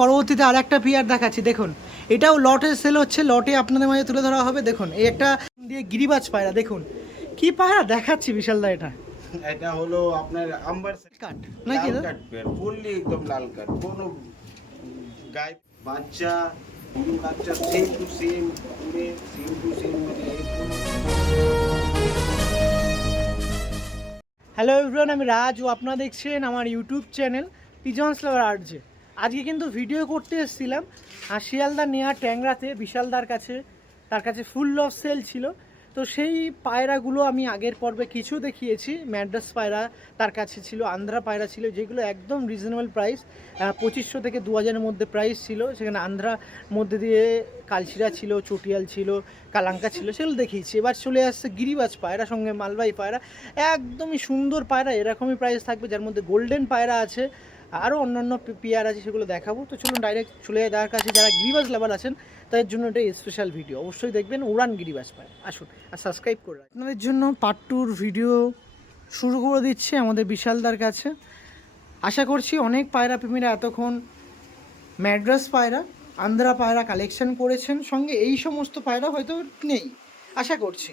পরবর্তীতে আর একটা পিয়ার দেখাচ্ছি, দেখুন এটাও লটে সেল হচ্ছে, লটে আপনাদের মাঝে তুলে ধরা হবে। দেখুন এই একটা দিয়ে গিরিবাজ পায়রা, দেখুন কি পায়রা দেখাচ্ছি বিশালদা। এটা হলো আপনার আম্বার কাট নাকি লাল কাট পেয়ার, ফুললি একদম লাল কাট, কোনো গায়ে বাচ্চা বাচ্চা সেম টু সেম, পুরে সেম টু সেম, মানে হ্যালো এভরিওয়ান, আমি রাজ ও আপনারা দেখছেন আমার ইউটিউব চ্যানেল পিজনস লাভার আর্টজে। আজকে কিন্তু ভিডিও করতে এসেছিলাম আর শিয়ালদা নেয়া ট্যাংরাতে বিশালদার কাছে, তার কাছে ফুল অফ সেল ছিল। তো সেই পায়রাগুলো আমি আগের পর্বে কিছু দেখিয়েছি, ম্যাড্রাস পায়রা তার কাছে ছিল, আন্ধ্রা পায়রা ছিল, যেগুলো একদম রিজনেবল প্রাইস, 2500 থেকে 2000-এর মধ্যে প্রাইস ছিল। সেখানে আন্ধ্রার মধ্যে দিয়ে কালচিরা ছিল, চটিয়াল ছিল, কালাঙ্কা ছিল, সেগুলো দেখিয়েছি। এবার চলে আসছে গিরিবাজ পায়রা, সঙ্গে মালবাহী পায়রা, একদমই সুন্দর পায়রা, এরকমই প্রাইস থাকবে, যার মধ্যে গোল্ডেন পায়রা আছে, আরও অন্যান্য পেয়ার আছে, সেগুলো দেখাবো। তো চলুন ডাইরেক্ট চলে যায় তার কাছে। যারা গিরিবাজ লাভার আছেন তাদের জন্য এটা স্পেশাল ভিডিও, অবশ্যই দেখবেন। উড়ান গিরিবাজ পায়, আসুন আর সাবস্ক্রাইব করে রাখুন। আপনাদের জন্য পার্ট 2 ভিডিও শুরু করে দিচ্ছে আমাদের বিশালদার কাছে। আশা করছি অনেক পায়রা প্রেমীরা এতক্ষণ ম্যাড্রাস পায়রা, আন্ধ্রা পায়রা কালেকশন করেছেন, সঙ্গে এই সমস্ত পায়রা হয়তো নেই আশা করছি,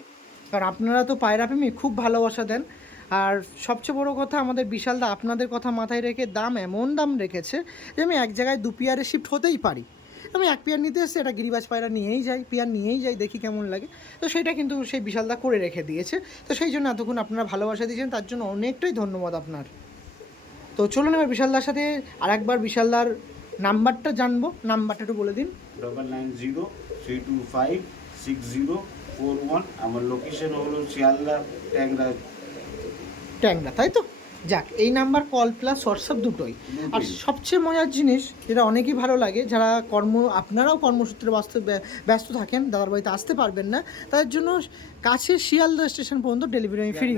কারণ আপনারা তো পায়রা প্রেমী, খুব ভালোবাসা দেন। আর সবচেয়ে বড় কথা, আমাদের বিশালদা আপনাদের কথা মাথায় রেখে দাম এমন দাম রেখেছে যে আমি এক জায়গায় 2 পেয়ারে শিফট হতেই পারি। আমি 1 পেয়ার নিতে এসে এটা গিরিবাজ পায়রা নিয়েই যাই, পেয়ার নিয়েই যাই, দেখি কেমন লাগে। তো সেটা কিন্তু সেই বিশালদা করে রেখে দিয়েছে। তো সেই জন্য এতক্ষণ আপনারা ভালোবাসা দিয়েছেন, তার জন্য অনেকটাই ধন্যবাদ আপনার। তো চলুন এবার বিশালদার সাথে আরেকবার বিশালদার নাম্বারটা জানবো। নাম্বারটা একটু বলে দিন। 9903256041। আমার লোকেশন হলো শিয়ালদা ট্যাংরা। ট্যাংরা, তাই তো? যাক, এই নাম্বার কল প্লাস হোয়াটসঅ্যাপ দুটোই। আর সবচেয়ে মজার জিনিস যেটা অনেকই ভালো লাগে, যারা আপনারাও কর্মসূত্রে ব্যস্ত থাকেন, দাদার বাড়িতে আসতে পারবেন না, তাদের জন্য কাছে শিয়ালদা স্টেশন পর্যন্ত ডেলিভারি ফ্রি,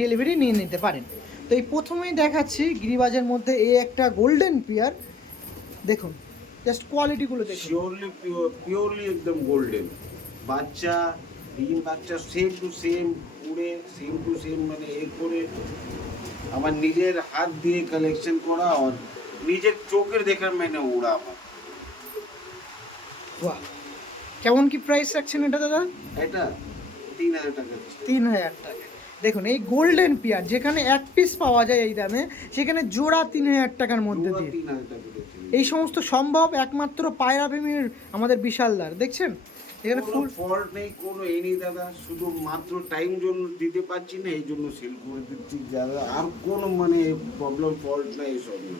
ডেলিভারি নিয়ে নিতে পারেন। তো এই প্রথমেই দেখাচ্ছি গিরিবাজের মধ্যে এই একটা গোল্ডেন পেয়ার, দেখুন জাস্ট কোয়ালিটিগুলো দেখুন, পিওরলি একদম গোল্ডেন বাচ্চা, ডিম বাচ্চা সেম টু সেম, পুরে সেম টু সেম, মানে এরপরে আমার নিজের হাত দিয়ে কালেকশন করা আর নিজের চোখের দেখার মানে ওরা আমার। বাহ, কেমন কি প্রাইস রাখছেন এটা দাদা? এটা 3000 টাকা। 3000 টাকা। দেখুন এই গোল্ডেন পেয়ার, যেখানে এক পিস পাওয়া যায় এই দামে, সেখানে জোড়া 3000 টাকার মধ্যে দিয়ে। এই সমস্ত সম্ভব একমাত্র পায়রা প্রেমীর আমাদের বিশালদার। দেখছেন এখানে ফুল ফল্ট নেই, কোনো এই নেই দাদা, শুধু মাত্র টাইম জন্য দিতে পারছি না, এই জন্য সেল করে দিচ্ছি দাদা, আর কোনো মানে প্রবলেম ফল্ট নাই এসব না।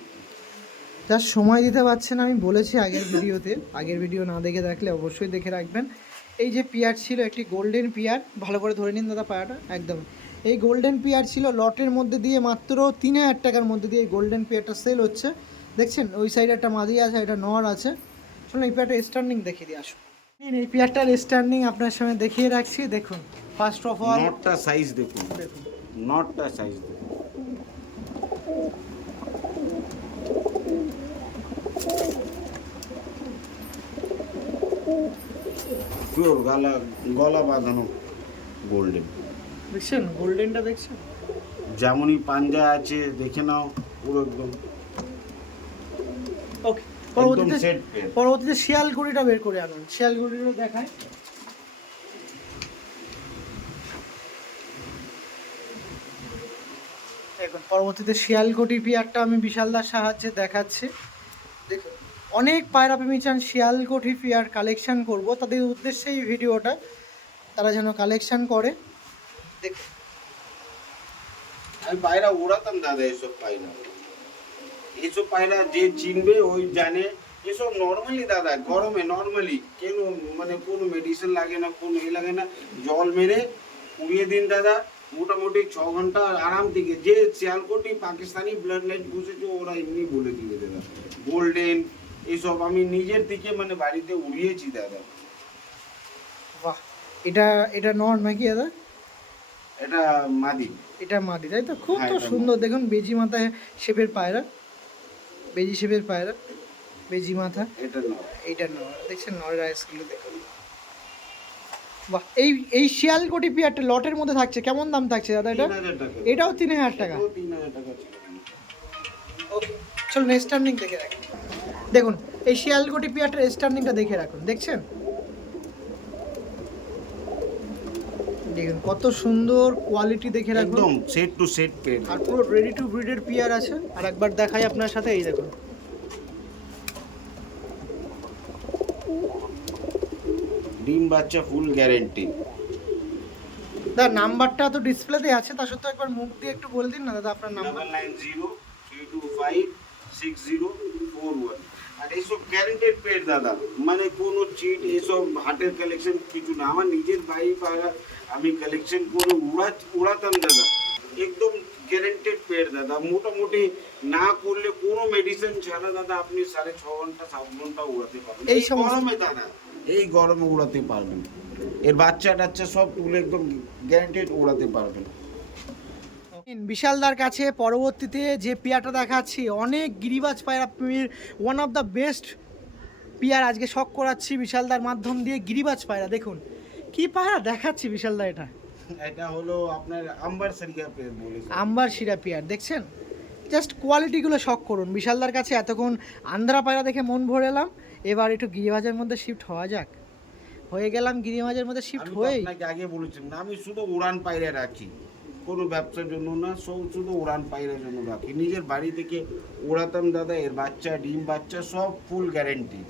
যার সময় দিতে পারছেন, আমি বলেছি আগের ভিডিওতে, আগের ভিডিও না দেখে রাখলে অবশ্যই দেখে রাখবেন। এই যে পিয়ার ছিল একটি গোল্ডেন পিয়ার, ভালো করে ধরে নিন দাদা পায়াটা, একদম এই গোল্ডেন পিয়ার ছিল লটের মধ্যে দিয়ে মাত্র 3000 টাকার মধ্যে দিয়ে এই গোল্ডেন পিয়ারটা সেল হচ্ছে। দেখছেন ওই সাইডে একটা মাদি আছে, এটা নর আছে। শুনুন এই পেয়ারটা স্ট্যান্ডিং দেখিয়ে দিয়ে আসুন। এই পেয়ারটার স্ট্যান্ডিং আপনার সামনে দেখিয়ে রাখছি। দেখুন ফার্স্ট অফ অল নটটা সাইজ দেখুন, নটটা সাইজ দেখুন, পিওর গলা বাঁধানো গোল্ডেন। দেখছেন গোল্ডেনটা, দেখছেন যেমনই পাঞ্জা আছে দেখে নাও, পুরো একদম। ওকে, পরবর্তীতে শিয়ালগুড়িটা বের করে আনুন, শিয়ালগুড়িও দেখায়। এখন পরবর্তীতে শিয়ালকুটি পিয়ারটা আমি বিশালদার সাহায্যে দেখাচ্ছি। দেখুন অনেক পায়রা প্রেমী চান শিয়ালকুটি পিয়ার কালেকশন করব, তাদের উদ্দেশ্যে এই ভিডিওটা, তারা যেন কালেকশন করে। দেখুন আমি পায়রা ওড়াতাম দাদা, এসব পায়রা যে চিনবে ওই জানে। এসব নর্মালি দাদা গরমে নর্মালি কেন, মানে কোনো মেডিসিন লাগে না, কোনো লাগে না, জল মেরে উড়িয়ে দিন দাদা, মোটামুটি 6 ঘন্টা আরাম থেকে। যে শিয়ালকোটি পাকিস্তানি ব্লাড লাইন বসেছে ওরা এমনি বলে দিবে দাদা, গোল্ডেন এইসব আমি নিজের দিকে মানে বাড়িতে উড়িয়েছি দাদা। বাহ, এটা এটা নর নাকি দাদা? এটা মাদি। এটা মাদি, তাই তো? খুব তো সুন্দর, দেখুন বেজি মাথায় শেপের পায়রা, বেজি শেপের পায়রা, বেজি মাথা, এটা নর। দেখছেন নরের আইসগুলো দেখুন। বাহ, এই শিয়ালকুটি পিয়ারটা লটের মধ্যে থাকছে, কেমন দাম থাকছে দাদা এটা? এটাও 3000 টাকা। ও 3000 টাকা। ওকে চলো নেক্সট টার্নিং দেখে রাখি। দেখুন এই শিয়ালকোটি পেয়ারটার স্ট্যান্ডিংটা দেখে রাখুন, দেখছেন? দেখুন কত সুন্দর কোয়ালিটি, দেখে রাখুন। একদম সেট টু সেট পেয়ার, আর পুরো রেডি টু ব্রিডের পেয়ার আছে। আর একবার দেখাই আপনার সাথে, এই দেখুন ডিম বাচ্চা ফুল গ্যারেন্টি। দাদা নাম্বারটা তো ডিসপ্লেতে আছে, তা সত্ত্বেও একবার মুখ দিয়ে একটু বলে দিন না দাদা আপনার নাম্বার। 9903256041। আর এইসব গ্যারেন্টেড পেড দাদা, মানে কোনো চিট এসব হাটের কালেকশন কিছু না। আমার নিজের ভাই পাড়া আমি কালেকশন করে উড়াতাম দাদা, একদম গ্যারেন্টেড পেড দাদা। মোটামুটি না করলে কোনো মেডিসিন ছাড়া দাদা আপনি 6.5 ঘন্টা 7 ঘন্টা উড়াতে পারবেন এই এই গরমে দাদা, এই গরমে উড়াতে পারবেন। এর বাচ্চা টাচ্চা সব তুলে একদম গ্যারেন্টেড উড়াতে পারবেন। বিশালদার কাছে পরবর্তীতে যে পেয়ারটা দেখাচ্ছি, অনেক গিরিবাজ পায়রা, one of the best pair আজকে শখ করাচ্ছি বিশালদার মাধ্যম দিয়ে। গিরিবাজ পায়রা দেখুন কি পায়রা দেখাচ্ছি বিশালদা। এটা হলো আপনার আম্বার সারিয়া পেয়ার বলে, আম্বার শিরা পেয়ার দেখছেন, জাস্ট কোয়ালিটিগুলো শখ করুন বিশালদার কাছে। এতক্ষণ আন্ধ্রা পায়রা দেখে মন ভরে এলাম, এবার একটু গিরিবাজের মধ্যে শিফট হওয়া যাক। হয়ে গেলাম গিরিবাজের মধ্যে শিফট হয়ে। আপনাকে আগে বলেছিলাম না, আমি শুধু উড়ান পায়রা রাখি, কোনো ব্যবসার জন্য না, শুধু উড়ান পায়রার জন্য রাখি। নিজের বাড়ি থেকে উড়াতাম দাদা, এর বাচ্চা ডিম বাচ্চা সব ফুল গ্যারেন্টি।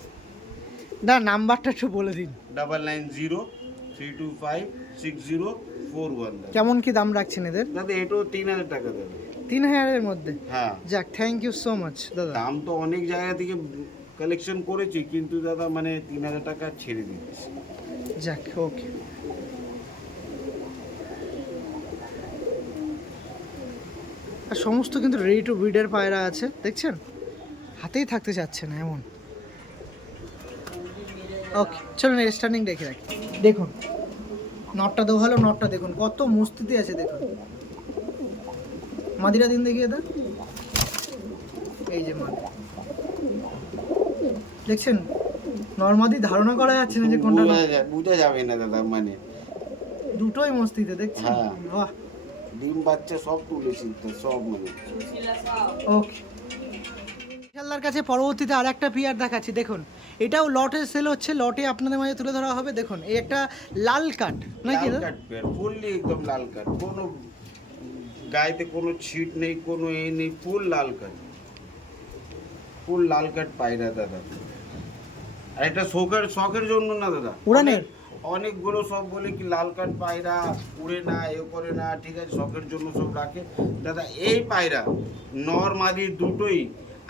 দা নাম্বারটা একটু বলে দিন। 9903256041। কেমন কি দাম রাখছেন এদের দাদা এটাও 3000 টাকা দাদা। 3000-এর মধ্যে? হ্যাঁ যাক, থ্যাংক ইউ সো মাচ দাদা। দাম তো অনেক জায়গা থেকে কালেকশন করেছি, কিন্তু দাদা মানে 3000 টাকা ছেড়ে দিচ্ছি। যাক, ওকে। আর সমস্ত কিন্তু রেডি টু ব্রিডের পায়রা আছে, দেখছেন? হাতেই থাকতে চাচ্ছে না এমন। ওকে, চলুন স্ট্যান্ডিং দেখে রাখি। দেখুন নটটা দোহালো, নটটা দেখুন কত মস্তিতে আছে, দেখুন মাদিরা দিন দেখিয়ে দা। এই যে মাদি দেখছেন, নর্মাদি ধারণা করা যাচ্ছে না যে কোনটা। বুঝা যাবে না দাদা, মানে দুটোই মস্তিতে দেখছেন। হ্যাঁ। বাহ, ডিম বাচ্চা সব তুলেছি তো, সব মানে। ওকে, বিশালদার কাছে পরবর্তীতে আর একটা পেয়ার দেখাচ্ছি। দেখুন এটাও লটে সেল হচ্ছে, লটে আপনাদের মাঝে তুলে ধরা হবে। দেখুন এই একটা লাল কাট নাকি লাল কাট পেয়ার, ফুললি একদম লাল কাট, কোনো গায়েতে কোনো ছিট নেই, কোনো এ নেই, ফুল লাল কাট, ফুল লাল কাট পায়রা দাদা। আর এটা শখের জন্য না দাদা, উড়ানের অনেকগুলো সব বলে কি লাল কাট পায়রা উড়ে না, এ করে না, ঠিক আছে শখের জন্য সব রাখে দাদা। এই পায়রা নর মাদি দুটোই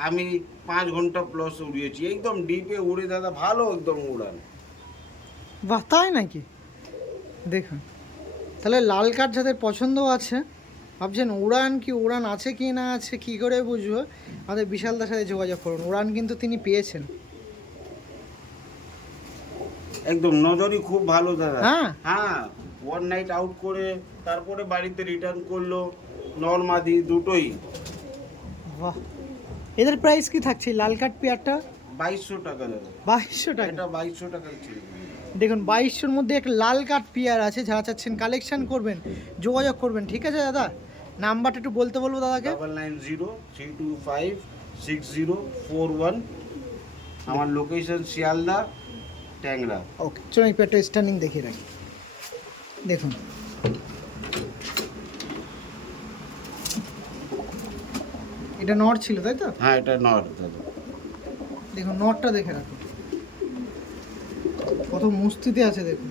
আমি 5 ঘন্টা প্লাস উড়িয়েছি, একদম ডিপে উড়ে দাদা, ভালো একদম উড়ান। বাহ, তাই নাকি? দেখুন তাহলে লাল কাঠ যাদের পছন্দ আছে, ভাবছেন উড়ান কি উড়ান আছে কি না আছে কি করে বুঝবো, আমাদের বিশালদার সাথে যোগাযোগ করুন। উড়ান কিন্তু তিনি পেয়েছেন। একদম নজরই খুব ভালো দাদা। হ্যাঁ হ্যাঁ, ওয়ান নাইট আউট করে তারপরে বাড়িতে রিটার্ন করলো, নরমাদি দুটোই। বাহ, এদের প্রাইস কি থাকছে লাল কাঠ পেয়ারটা? 2200 টাকা দাদা। 2200 টাকা? এটা 2200 টাকা ছিল। দেখুন 2200-র মধ্যে একটা লাল কাঠ পেয়ার আছে, যারা চাচ্ছেন কালেকশন করবেন যোগাযোগ করবেন। ঠিক আছে দাদা, নাম্বারটা একটু বলতে বলবো দাদাকে। 9903256041। আমার লোকেশন শিয়ালদা, ট্যাংরা। ওকে, চলুন এই পেয়ারটা স্ট্যান্ডিং দেখিয়ে রাখি। দেখুন এটা নর ছিল তাই তো? হ্যাঁ এটা নর দাদা। দেখুন নরটা দেখে রাখুন কত মস্তিতে আছে, দেখুন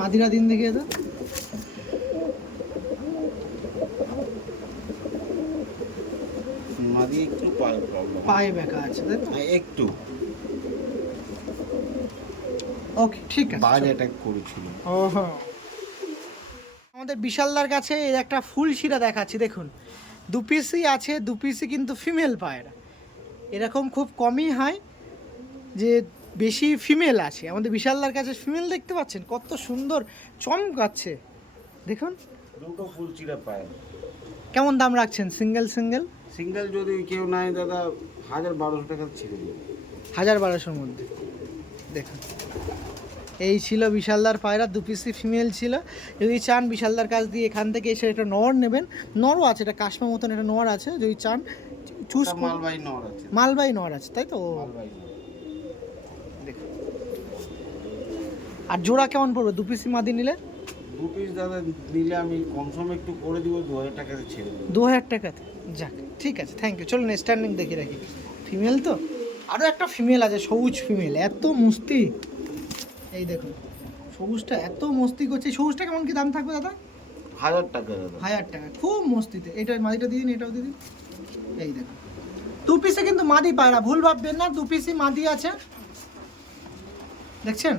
মাদিরা দিন দেখিয়ে দাও। মাদি একটু পায়ে প্রবলেম, পায়ে ব্যাকা আছে তাই তো? একটু ওকে, ঠিক আছে। বাজ অ্যাটাক করেছিল। ওহো, আমাদের বিশালদার কাছে এই একটা ফুল শিরা দেখাচ্ছি। দেখুন 2 পিসই আছে, 2 পিসই কিন্তু ফিমেল পায়রা। এরকম খুব কমই হয় যে বেশি ফিমেল আছে। আমাদের বিশালদার কাছে ফিমেল দেখতে পাচ্ছেন কত সুন্দর চমকাচ্ছে, দেখুন দুটো ফুল চিরা পায়। কেমন দাম রাখছেন সিঙ্গেল সিঙ্গেল? সিঙ্গেল যদি কেউ নাই দাদা 1000-1200 টাকা ছেড়ে দেবে। 1000-1200-র মধ্যে। দেখুন এই ছিল বিশালদার পায়রা, 2 পিসই ফিমেল ছিল। যদি চান বিশালদার কাছ দিয়ে এখান থেকে এসে একটা নর নেবেন, নরও আছে, এটা কাশ্মীর মতন একটা নর আছে, যদি চান চুজ মালবাই নর আছে, মালবাই নর আছে তাই তো? মালবাই নর। দেখো, আর জোড়া কেমন পড়বে 2 পিসি মাদি নিলে? 2 পিস দাদা নিলে আমি কনফার্ম একটু করে দিব, 2000 টাকাতে ছেড়ে দেবো। 2000 টাকাতে? যাক ঠিক আছে, থ্যাংক ইউ। চলুন স্ট্যান্ডিং দেখে রাখি। ফিমেল তো, আরও একটা ফিমেল আছে, সবুজ ফিমেল, এত মস্তি। এই দেখুন সবুজটা এত মস্তি করছে। সবুজটা কেমন কি দাম থাকবে দাদা? 1000 টাকা দাদা। 1000 টাকা, খুব মস্তিতে। এটা মাদিটা দিয়ে দিন, এটাও দিয়ে দিন। এই দেখুন 2 পিসে কিন্তু মাদি পায়রা, ভুল ভাববেন না, 2 পিসই মাদি আছে, দেখছেন?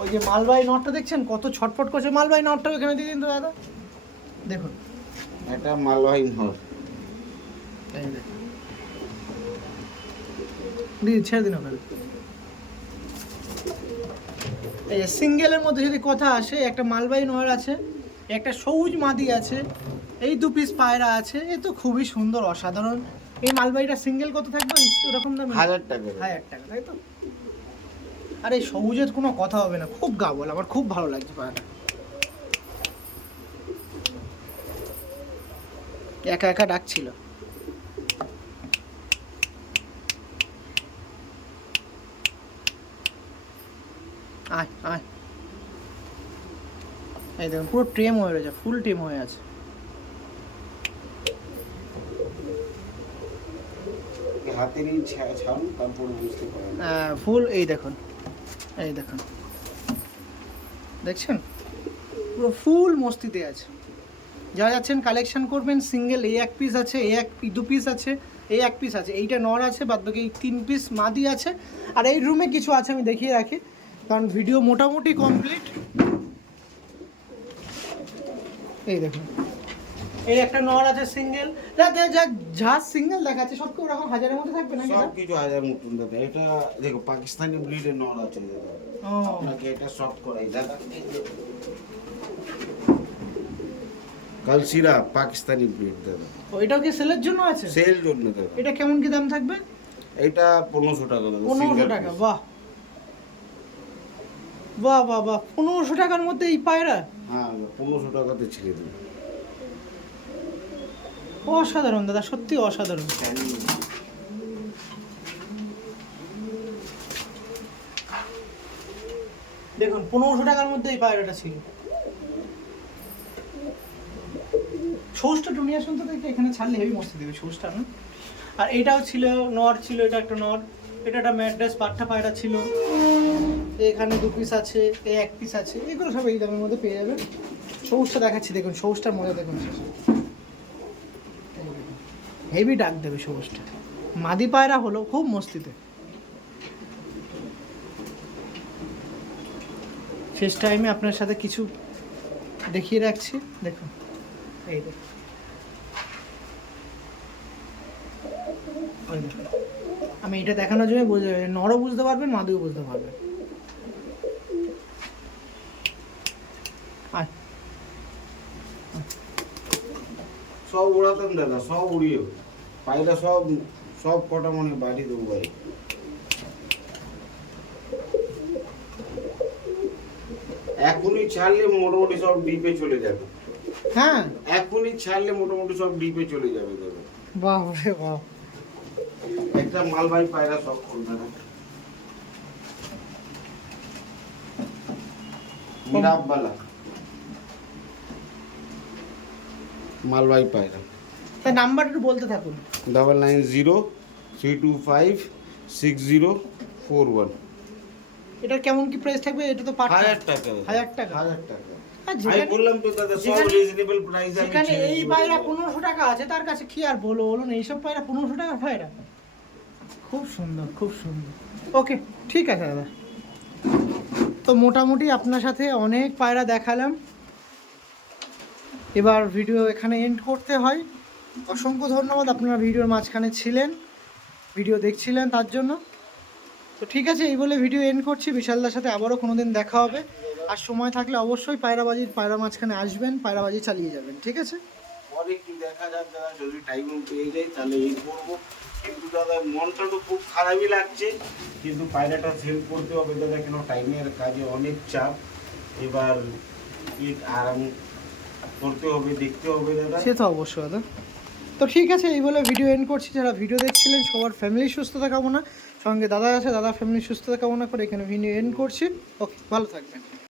ওই যে মালবাই নটটা দেখছেন কত ছটফট করছে, মালবাই নটটাও এখানে দিয়ে দিন তো দাদা। দেখুন এটা মালবাই নর। এই দেখুন, দিদি ছেড়ে দিন ওখানে। এই যে সিঙ্গেলের মধ্যে যদি কথা আসে, একটা মালবাই নর আছে, একটা সবুজ মাদি আছে, এই 2 পিস পায়রা আছে, এ তো খুবই সুন্দর, অসাধারণ। এই মালবাইটা সিঙ্গেল কত থাকবে ওরকম দাম? 1000 টাকা। 1000 টাকা তাই তো? আর এই সবুজের কোনো কথা হবে না, খুব গাবল, আমার খুব ভালো লাগছে পায়রাটা। একা একা ডাকছিল। আয় আয়, এই দেখুন পুরো টেম হয়ে রয়েছে, ফুল টেম হয়ে আছে। হাতে নিয়ে ছাড়ুন, তারপর বুঝতে পারবেন। ফুল, এই দেখুন, এই দেখুন, দেখছেন পুরো ফুল মস্তিতে আছে। যারা যাচ্ছেন কালেকশন করবেন, সিঙ্গেল এই 1 পিস আছে, এই 2 পিস আছে, এই 1 পিস আছে, এইটা নর আছে, বাদ বাকি এই 3 পিস মাদি আছে। আর এই রুমে কিছু আছে, আমি দেখিয়ে রাখি, কারণ ভিডিও মোটামুটি কমপ্লিট। এই দেখুন, এই একটা নর আছে সিঙ্গেল, যা সিঙ্গেল দেখাচ্ছে সব কি ওরকম 1000-এর মধ্যে থাকবে নাকি? সব কিছু 1000 মতন দাদা। এটা দেখো পাকিস্তানি ব্রিডের নর আছে দাদা। ও, আপনাকে এটা শর্ট করাই দাদা। কালসিরা পাকিস্তানি ব্রিড দাদা। ওইটাও কি সেলের জন্য আছে? সেল জন্য দাদা। এটা কেমন কি দাম থাকবে? এটা 1500 টাকা দাদা। 1500 টাকা? বাহ বাহ বাহ বাহ, 1500 টাকার মধ্যে এই পায়রা? হ্যাঁ 1500 টাকাতে ছেড়ে দেবো। অসাধারণ দাদা, সত্যি অসাধারণ। দেখুন 1500 টাকার মধ্যে এই পায়রাটা ছিল। সৌজটা টুনিয়া শুনতে দেখে এখানে ছাড়লে হেভি মস্তি দেবে সৌজটা না? আর এটাও ছিল নর, ছিল এটা একটা নর, এটা একটা ম্যাড্রাস পাঠা পায়রা ছিল। এখানে 2 পিস আছে, এই 1 পিস আছে, এগুলো সব এই দামের মধ্যে পেয়ে যাবেন। সৌজটা দেখাচ্ছি, দেখুন সৌজটার মজা দেখুন, হেভি ডাক দেবে সবুজটা। মাদি পায়রা হলো খুব মস্তিতে। শেষ টাইমে আপনার সাথে কিছু দেখিয়ে রাখছি, দেখুন এই দেখুন, ওই দেখুন। আমি এটা দেখানোর জন্য নরও বুঝতে পারবেন, মাদিও বুঝতে পারবেন। আয়, সব উড়াতাম দাদা, সব উড়িয়ে পায়রা সব কটা মনে বাড়ি দেবো ভাই। এখনই ছাড়লে মোটামুটি সব ডিপে চলে যাবে। হ্যাঁ এখনই ছাড়লে মোটামুটি সব ডিপে চলে যাবে দাদা। বাহ রে বাহ, একটা মালবাই পায়রা সব করবে না। মিরাববালা মালবাই পায়রা। তাই নাম্বার একটু বলতে থাকুন। 9903256041। এটা কেমন কি প্রাইস থাকবে? এটা তো পাঠা। 1000 টাকা। 1000 টাকা? 1000 টাকা। আর আমি বললাম তো দাদা সব রিজনেবল প্রাইস। আমি যেখানে এই পায়রা 1500 টাকা আছে, তার কাছে কি আর বলবো বলুন? এইসব পায়রা 1500 টাকা পায়রা, খুব সুন্দর খুব সুন্দর। ওকে ঠিক আছে দাদা, তো মোটামুটি আপনার সাথে অনেক পায়রা দেখালাম, এবার ভিডিও এখানে এন্ড করতে হয়। অসংখ্য ধন্যবাদ, আপনারা ভিডিওর মাঝখানে ছিলেন, ভিডিও দেখছিলেন তার জন্য। তো ঠিক আছে, এই বলে ভিডিও এন্ড করছি। বিশালদার সাথে আবারও কোনো দিন দেখা হবে, আর সময় থাকলে অবশ্যই পায়রা মাঝখানে আসবেন, পায়রাবাজি চালিয়ে যাবেন, ঠিক আছে? পরে কি দেখা যাক দাদা, যদি টাইম পেয়ে যাই তাহলে এই করবো। কিন্তু দাদা মনটা তো খুব খারাপই লাগছে, কিন্তু পায়রাটা সেল করতে হবে দাদা, কেন টাইমের কাজে অনেক চাপ। এবার আর আমি করতে হবে, দেখতে হবে দাদা। সে তো অবশ্যই দাদা। তো ঠিক আছে, এই বলে ভিডিও এন্ড করছি। যারা ভিডিও দেখছিলেন সবার ফ্যামিলি সুস্থতা কামনা, সঙ্গে দাদা আছে, দাদা ফ্যামিলি সুস্থতা কামনা করে এখানে ভিডিও এন্ড করছি। ওকে, ভালো থাকবেন।